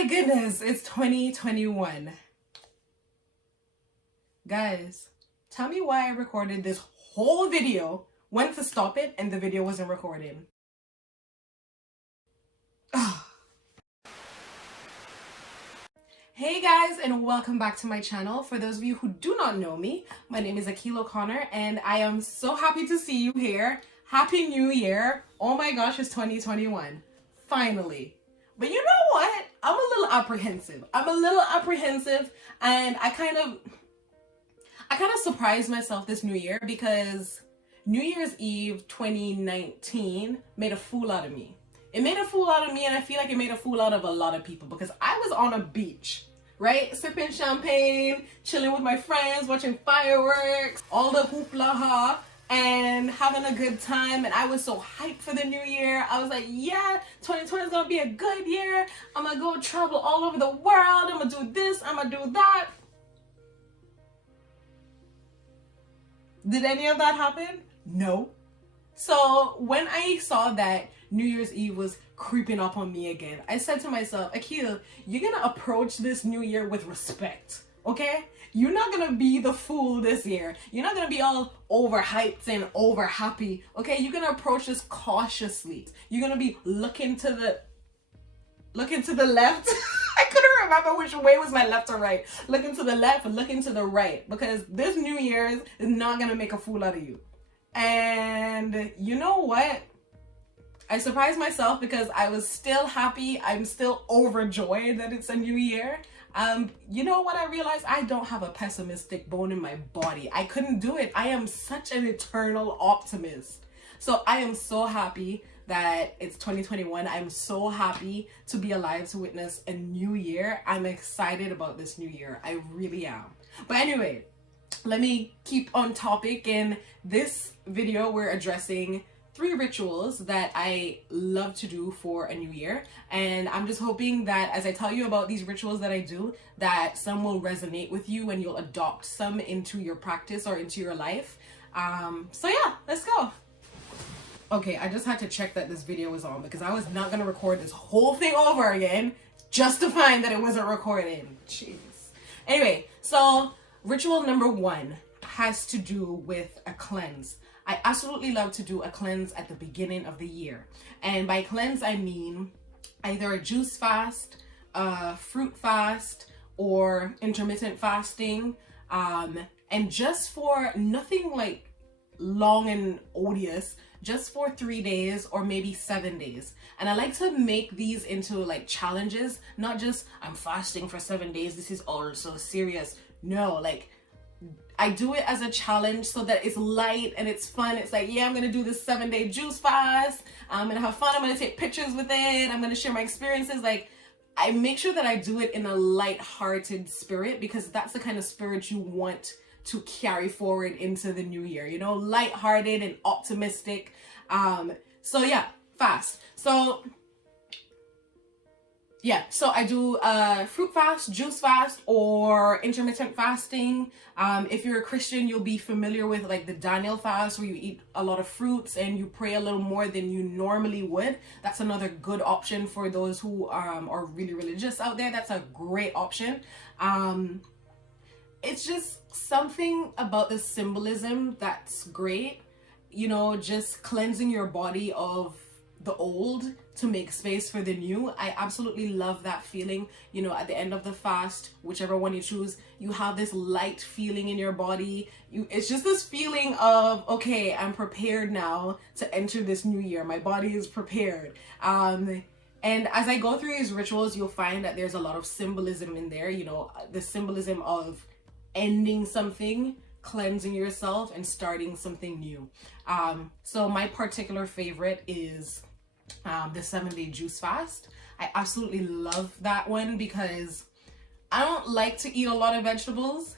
my goodness, it's 2021. Guys, tell me why I recorded this whole video, went to stop it, and the video wasn't recorded. Hey guys, and welcome back to my channel. For those of you who do not know me, my name is Akil O'Connor, and I am so happy to see you here. Happy New Year. Oh my gosh, it's 2021. Finally. But you know what? I'm a little apprehensive. And I kind of surprised myself this new year because New Year's Eve 2019 made a fool out of me. It made a fool out of me, and I feel like it made a fool out of a lot of people because I was on a beach, right? Sipping champagne, chilling with my friends, watching fireworks, all the hoopla ha, and having a good time. And I was so hyped for the new year. I was like, yeah, 2020 is gonna be a good year. I'm gonna go travel all over the world. I'm gonna do this, I'm gonna do that. Did any of that happen? No. So when I saw that New Year's Eve was creeping up on me again, I said to myself, Akil, you're gonna approach this new year with respect, okay? You're not gonna be the fool this year. You're not gonna be all overhyped and over happy, okay? You're gonna approach this cautiously. You're gonna be looking to the left. I couldn't remember which way was my left or right. Looking to the left and looking to the right, because this New Year's is not gonna make a fool out of you. And you know what? I surprised myself because I was still happy. I'm still overjoyed that it's a new year. You know what I realized? I don't have a pessimistic bone in my body. I couldn't do it. I am such an eternal optimist. So I am so happy that it's 2021. I'm so happy to be alive to witness a new year. I'm excited about this new year. I really am. But anyway, let me keep on topic. In this video, we're addressing 3 rituals that I love to do for a new year. And I'm just hoping that as I tell you about these rituals that I do, that some will resonate with you and you'll adopt some into your practice or into your life. So yeah, let's go. Okay, I just had to check that this video was on because I was not gonna record this whole thing over again just to find that it wasn't recorded. Jeez. Anyway, so ritual number 1 has to do with a cleanse. I absolutely love to do a cleanse at the beginning of the year. And by cleanse, I mean either a juice fast, a fruit fast, or intermittent fasting. And just for nothing like long and odious, just for 3 days or maybe 7 days. And I like to make these into like challenges, not just I'm fasting for 7 days, this is all so serious. No, like I do it as a challenge so that it's light and it's fun. It's like, yeah, I'm gonna do this 7-day juice fast. I'm gonna have fun. I'm gonna take pictures with it. I'm gonna share my experiences. Like, I make sure that I do it in a light-hearted spirit because that's the kind of spirit you want to carry forward into the new year. You know, light-hearted and optimistic. So yeah, fast. So I do fruit fast, juice fast, or intermittent fasting. If you're a Christian, you'll be familiar with like the Daniel fast where you eat a lot of fruits and you pray a little more than you normally would. That's another good option for those who are really religious out there. That's a great option. It's just something about the symbolism that's great. You know, just cleansing your body of the old to make space for the new. I absolutely love that feeling. You know, at the end of the fast, whichever one you choose, you have this light feeling in your body. It's just this feeling of, okay, I'm prepared now to enter this new year. My body is prepared. And as I go through these rituals, you'll find that there's a lot of symbolism in there. You know, the symbolism of ending something, cleansing yourself, and starting something new. So my particular favorite is the 7-day juice fast. I absolutely love that one because I don't like to eat a lot of vegetables.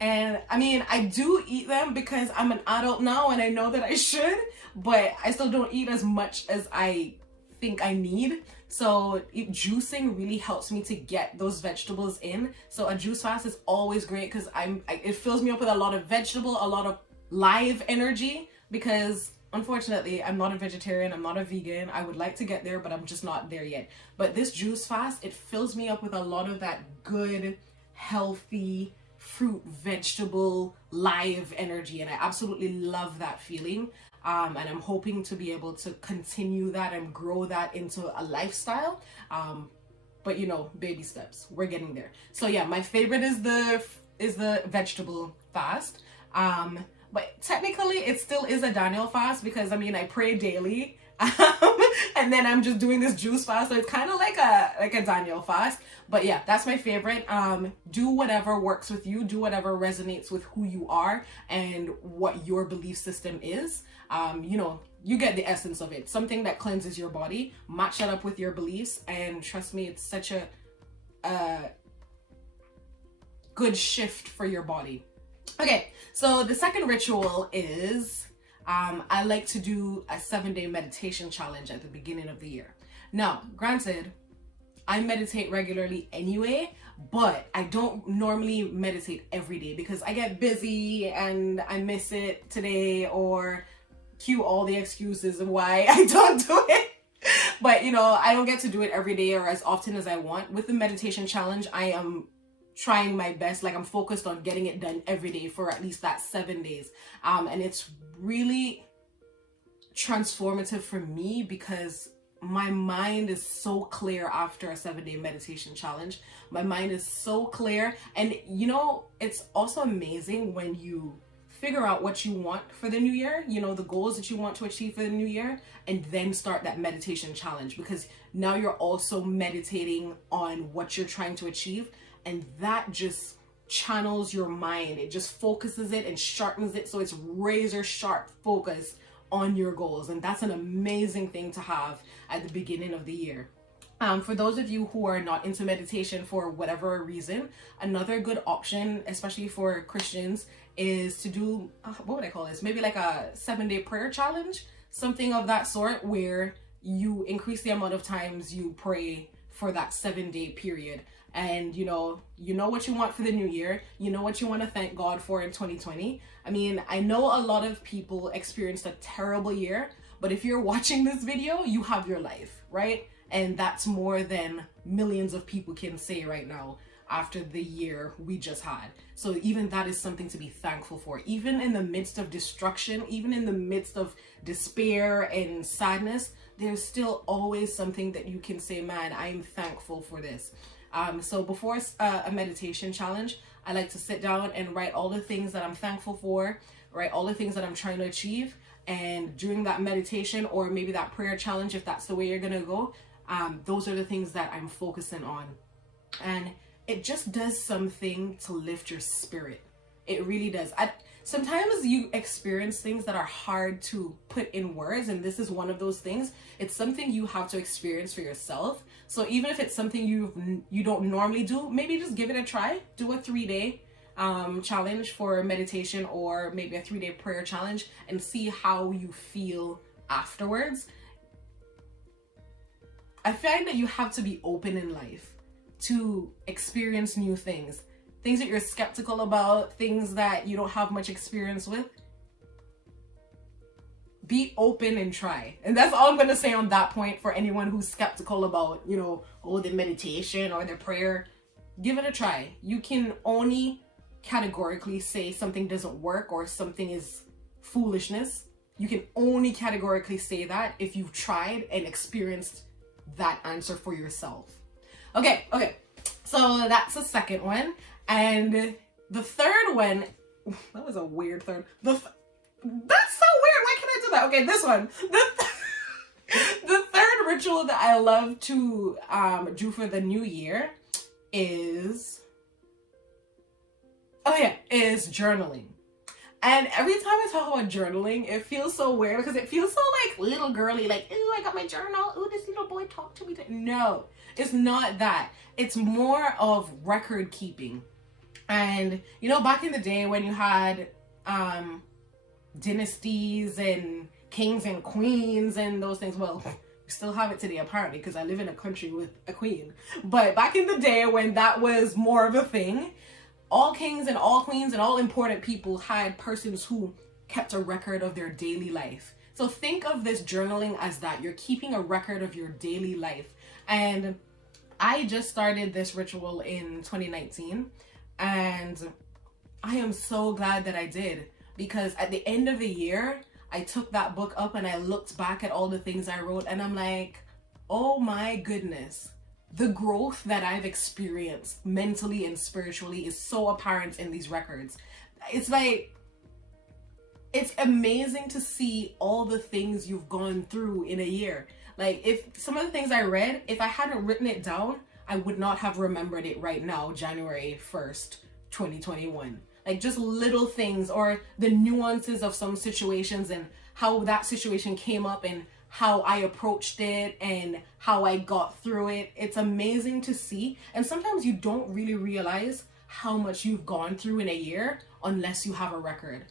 And I mean, I do eat them because I'm an adult now and I know that I should, but I still don't eat as much as I think I need. So juicing really helps me to get those vegetables in. So a juice fast is always great because it fills me up with a lot of vegetable, a lot of live energy, because unfortunately, I'm not a vegetarian, I'm not a vegan. I would like to get there, but I'm just not there yet. But this juice fast, it fills me up with a lot of that good, healthy, fruit, vegetable, live energy. And I absolutely love that feeling. And I'm hoping to be able to continue that and grow that into a lifestyle. But you know, baby steps, we're getting there. So yeah, my favorite is the vegetable fast. But technically it still is a Daniel fast, because I mean, I pray daily. And then I'm just doing this juice fast, so it's kind of like a Daniel fast. But yeah, that's my favorite. Do whatever works with you, do whatever resonates with who you are and what your belief system is. You know, you get the essence of it. Something that cleanses your body, match that up with your beliefs, and trust me, it's such a good shift for your body. Okay, so the second ritual is I like to do a 7-day meditation challenge at the beginning of the year. Now, granted, I meditate regularly anyway, but I don't normally meditate every day because I get busy and I miss it today, or cue all the excuses of why I don't do it. But you know, I don't get to do it every day or as often as I want. With the meditation challenge, I am trying my best. Like, I'm focused on getting it done every day for at least that 7 days. And it's really transformative for me because my mind is so clear after a 7-day meditation challenge. My mind is so clear. And you know, it's also amazing when you figure out what you want for the new year, you know, the goals that you want to achieve for the new year, and then start that meditation challenge, because now you're also meditating on what you're trying to achieve, and that just channels your mind. It just focuses it and sharpens it, so it's razor sharp focus on your goals. And that's an amazing thing to have at the beginning of the year. For those of you who are not into meditation for whatever reason, another good option, especially for Christians, is to do, what would I call this? Maybe like a 7-day prayer challenge, something of that sort, where you increase the amount of times you pray for that 7-day period. And you know what you want for the new year. You know what you want to thank God for in 2020. I mean, I know a lot of people experienced a terrible year, but if you're watching this video, you have your life, right? And that's more than millions of people can say right now after the year we just had. So even that is something to be thankful for. Even in the midst of destruction, even in the midst of despair and sadness, there's still always something that you can say, man, I'm thankful for this. So before a meditation challenge, I like to sit down and write all the things that I'm thankful for, write all the things that I'm trying to achieve. And during that meditation, or maybe that prayer challenge, if that's the way you're gonna go, those are the things that I'm focusing on. And it just does something to lift your spirit. It really does. Sometimes you experience things that are hard to put in words, and this is one of those things. It's something you have to experience for yourself. So even if it's something you don't normally do, maybe just give it a try. Do a 3-day challenge for meditation, or maybe a 3-day prayer challenge, and see how you feel afterwards. I find that you have to be open in life to experience new things that you're skeptical about, things that you don't have much experience with. Be open and try. And that's all I'm going to say on that point for anyone who's skeptical about, you know, the meditation or the prayer. Give it a try. You can only categorically say something doesn't work or something is foolishness. You can only categorically say that if you've tried and experienced that answer for yourself. Okay. So that's the second one. And the third one, that was a weird third. That's so weird. Why can't I do that? Okay, this one. The third ritual that I love to do for the new year is journaling. And every time I talk about journaling, it feels so weird because it feels so like little girly, like, ooh, I got my journal. Ooh, this little boy talked to me. No, it's not that. It's more of record keeping. And, you know, back in the day when you had dynasties and kings and queens and those things, well, we still have it today apparently because I live in a country with a queen. But back in the day when that was more of a thing, all kings and all queens and all important people had persons who kept a record of their daily life. So think of this journaling as that. You're keeping a record of your daily life. And I just started this ritual in 2019, and I am so glad that I did, because at the end of the year, I took that book up and I looked back at all the things I wrote, and I'm like, oh my goodness, the growth that I've experienced mentally and spiritually is so apparent in these records. It's like, it's amazing to see all the things you've gone through in a year. Like, if some of the things I read, if I hadn't written it down, I would not have remembered it right now, January 1st, 2021. Like, just little things, or the nuances of some situations and how that situation came up and how I approached it and how I got through it. It's amazing to see. And sometimes you don't really realize how much you've gone through in a year unless you have a record.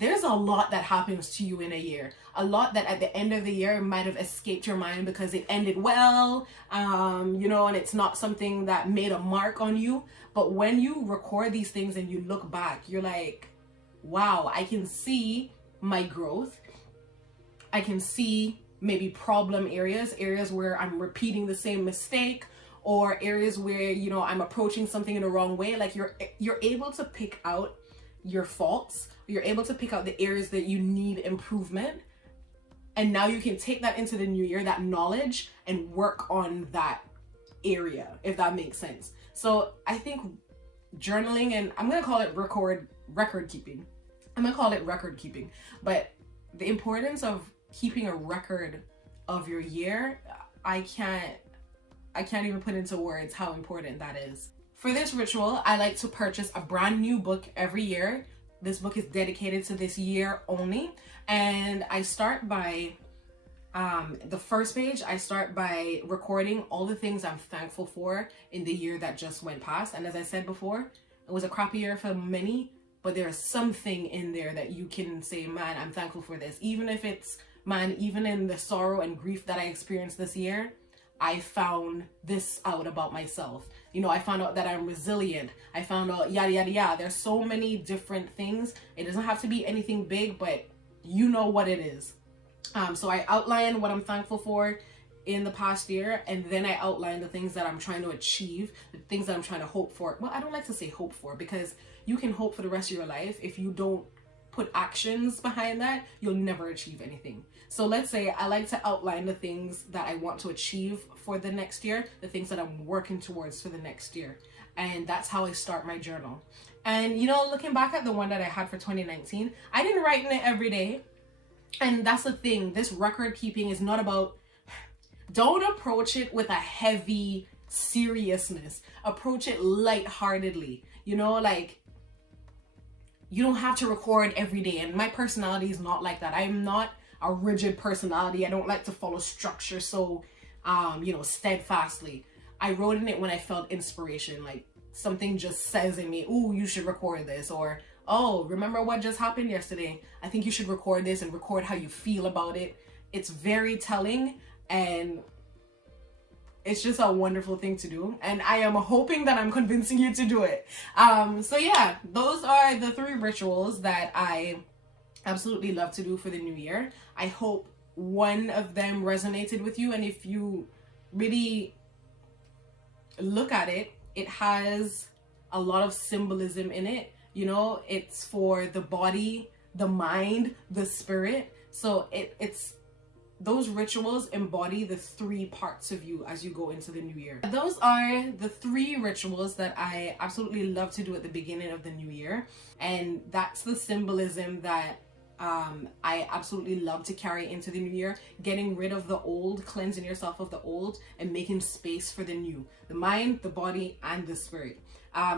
There's a lot that happens to you in a year. A lot that at the end of the year might have escaped your mind because it ended well, and it's not something that made a mark on you. But when you record these things and you look back, you're like, wow, I can see my growth. I can see maybe problem areas where I'm repeating the same mistake, or areas where, I'm approaching something in the wrong way. Like, you're able to pick out your faults. You're able to pick out the areas that you need improvement. And now you can take that into the new year, that knowledge, and work on that area, if that makes sense. So I think journaling, and I'm going to call it record keeping. I'm going to call it record keeping. But the importance of keeping a record of your year, I can't even put into words how important that is. For this ritual, I like to purchase a brand new book every year. This book is dedicated to this year only. And I start by, the first page, I start by recording all the things I'm thankful for in the year that just went past. And as I said before, it was a crappy year for many, but there is something in there that you can say, man, I'm thankful for this. Even if it's, man, even in the sorrow and grief that I experienced this year, I found this out about myself. I found out that I'm resilient. I found out yada, yada, yada. There's so many different things. It doesn't have to be anything big, but you know what it is. So I outline what I'm thankful for in the past year, and then I outline the things that I'm trying to achieve, the things that I'm trying to hope for. Well, I don't like to say hope for, because you can hope for the rest of your life. If you don't put actions behind that, you'll never achieve anything. So let's say I like to outline the things that I want to achieve for the next year, the things that I'm working towards for the next year. And that's how I start my journal. And looking back at the one that I had for 2019, I didn't write in it every day. And that's the thing. This record keeping is not about, don't approach it with a heavy seriousness. Approach it lightheartedly. Like, you don't have to record every day. And my personality is not like that. I'm not a rigid personality. I don't like to follow structure so, steadfastly. I wrote in it when I felt inspiration, like something just says in me, ooh, you should record this, or, oh, remember what just happened yesterday? I think you should record this, and record how you feel about it. It's very telling, and it's just a wonderful thing to do. And I am hoping that I'm convincing you to do it. So yeah, those are the 3 rituals that I absolutely love to do for the new year. I hope one of them resonated with you, and if you really look at it, it has a lot of symbolism in it. It's for the body, the mind, the spirit. So it's those rituals embody the 3 parts of you as you go into the new year. Those are the 3 rituals that I absolutely love to do at the beginning of the new year, and that's the symbolism that I absolutely love to carry into the new year. Getting rid of the old, cleansing yourself of the old, and making space for the new, the mind, the body, and the spirit.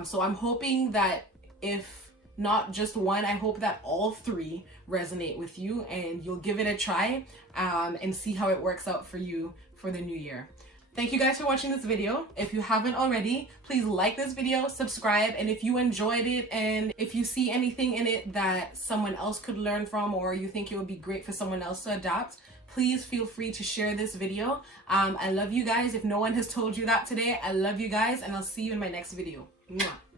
So I'm hoping that if not just one, I hope that all 3 resonate with you, and you'll give it a try and see how it works out for you for the new year. Thank you guys for watching this video. If you haven't already, please like this video, subscribe, and if you enjoyed it and if you see anything in it that someone else could learn from, or you think it would be great for someone else to adopt, please feel free to share this video. I love you guys. If no one has told you that today, I love you guys, and I'll see you in my next video. Mwah.